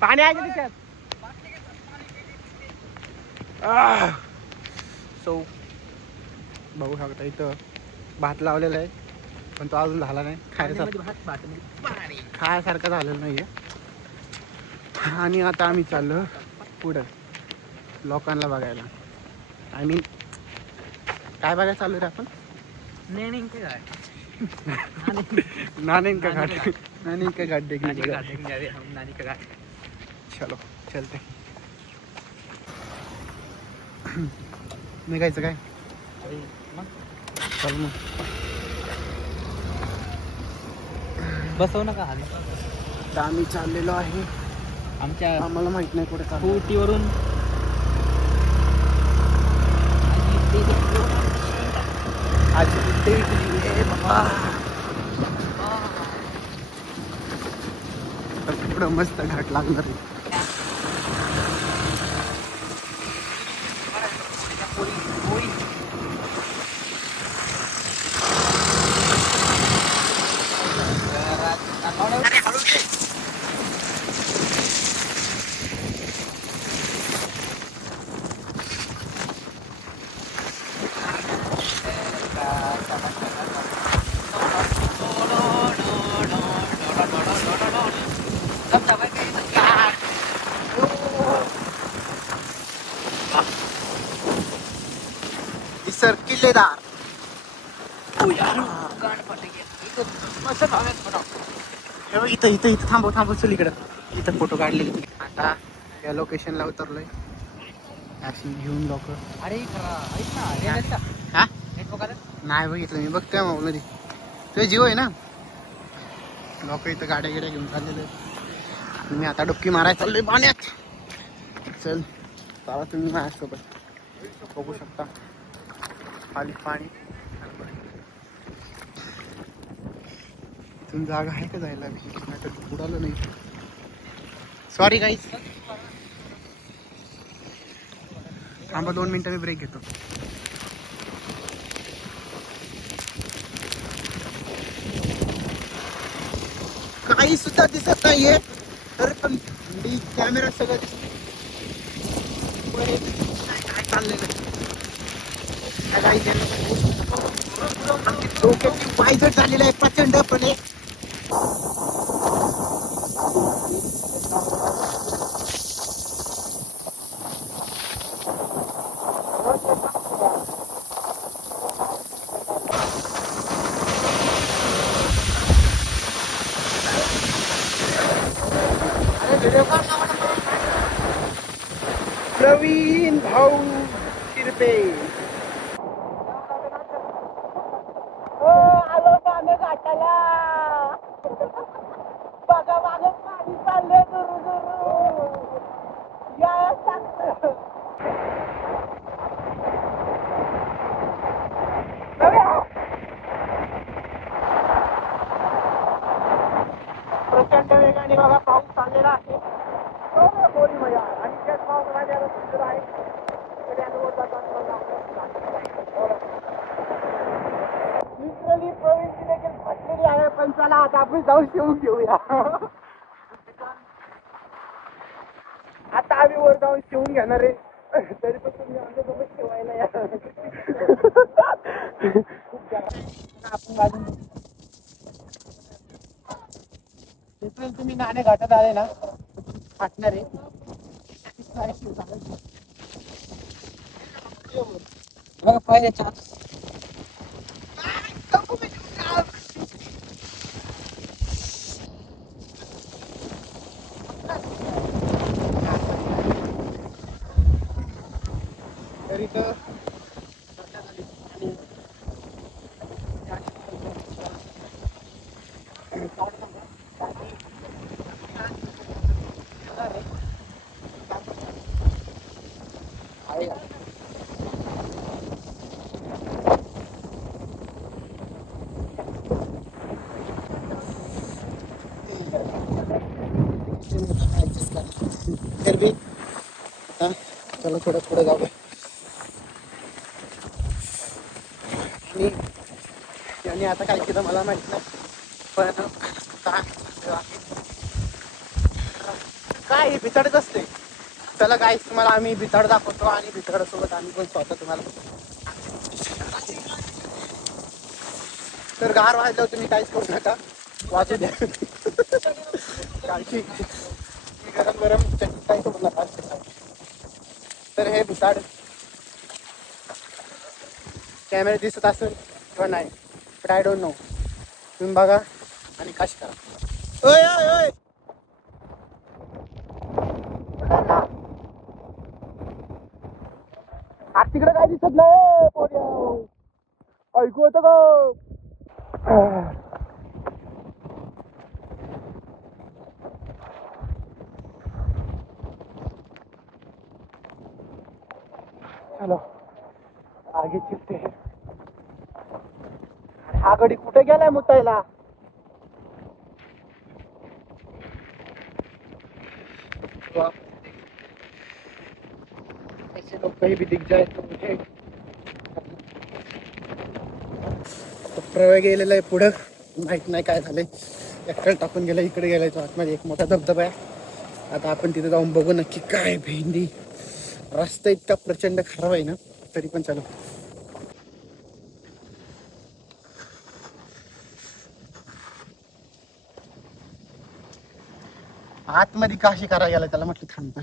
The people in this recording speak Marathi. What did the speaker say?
पाणी आहे त्याच्यात. सो बघू शकता इथं भात लावलेला आहे पण तो अजून झाला नाही. खायसारखं झालेलं नाहीये. आणि आता आम्ही चाललो पुढं लोकांना बघायला. आय मीन काय बघायला चालू रे आपण? नानिन का घाट देखने का. चलो चलते. निघायचं काय? चल मग बसव नका. आम्ही चाललेलो आहे आम्हाला माहित नाही कुठे स्कूटीवरून. पुढं मस्त घाट लागणार आहे. सर किल्लेदार. इथं इथं इथं थांबव चल इकडं. इथं फोटो काढलेले. आता या लोकेशनला उतरलोय. अशी घेऊन लोक. अरे हा नाही बघितलं मी. बघतोय मग मध्ये तुझ्या जीव आहे ना. लोक इथं गाड्या घेऊन चाललेले. मी आता डुबकी मारायला चाललोय पाण्यात. चल चला तुम्ही माझ्यासोबत. बघू शकता खाली पाणी. इथून जागा आहे का जायला? नाही तर उडालं नाही. सॉरी गाईस. थांबा 2 मिनिटं मी ब्रेक घेतो. काही सुद्धा दिसत नाहीये तर पण कॅमेरा सगळं दिसत. काय चाललेलं डोक्याची पायजट झालेला आहे प्रचंडपणे. प्रवीण भाऊ शिरपे. आलो पाणी घाटाला. बघा मागे पाणी चालले दुरू या सांगतो. प्रचंड वेगाने बघा पाऊस चाललेला आहे. आणि त्याच पाऊस आहे. लिटरली प्रवीणची देखील फसलेली आहे. पण चला आता आपण जाऊन शिवून घेऊया. आता आम्ही वर जाऊन शिवून घेणार आहे. तरी पण तुम्ही आमच्यासोबत शिवायला या. आपण बाजून तुम्ही नाणे घाटात आले ना फाटणार आहे. बघा पहिले तर इथं फिर भी चलो थोडं पुढे जाऊ. आणि आता काय केलं मला माहित नाही पण काय काय भिताडच असते. चला गाईस तुम्हाला आम्ही भिताड दाखवतो आणि भिताडासोबत आम्ही पण स्वतः तुम्हाला. तर गार वाजल्यावर तुम्ही काहीच करू नका, वाजू द्या. कालची गरम गरम चटणी काही करू नका. तर हे भिताड कॅमेरा दिसत असेल किंवा नाही, बट आय डोंट नो. तुम्ही बघा आणि कशी करा. ओय ओय ओय आज तिकडे काय दिसत नाही पोऱ्या, ऐकू येतं का? चलो आगे चलते हैं. अरे हा गडी कुठे गेलाय मुतायला? ऐसे लोग कहीं भी दिख जाए तो मुझे. प्रवाह गेलेला आहे पुढं, माहित नाही काय झालंय. एक्कल टाकून गेला, इकडे गेलाय तो आतमध्ये एक मोठा धबधबा आहे. आता आपण तिथे जाऊन बघू नक्की काय भेंडी. रस्ता इतका प्रचंड खराब आहे ना, तरी पण चालू. आतमध्ये काशी करायला गेला त्याला म्हटलं थांबतो.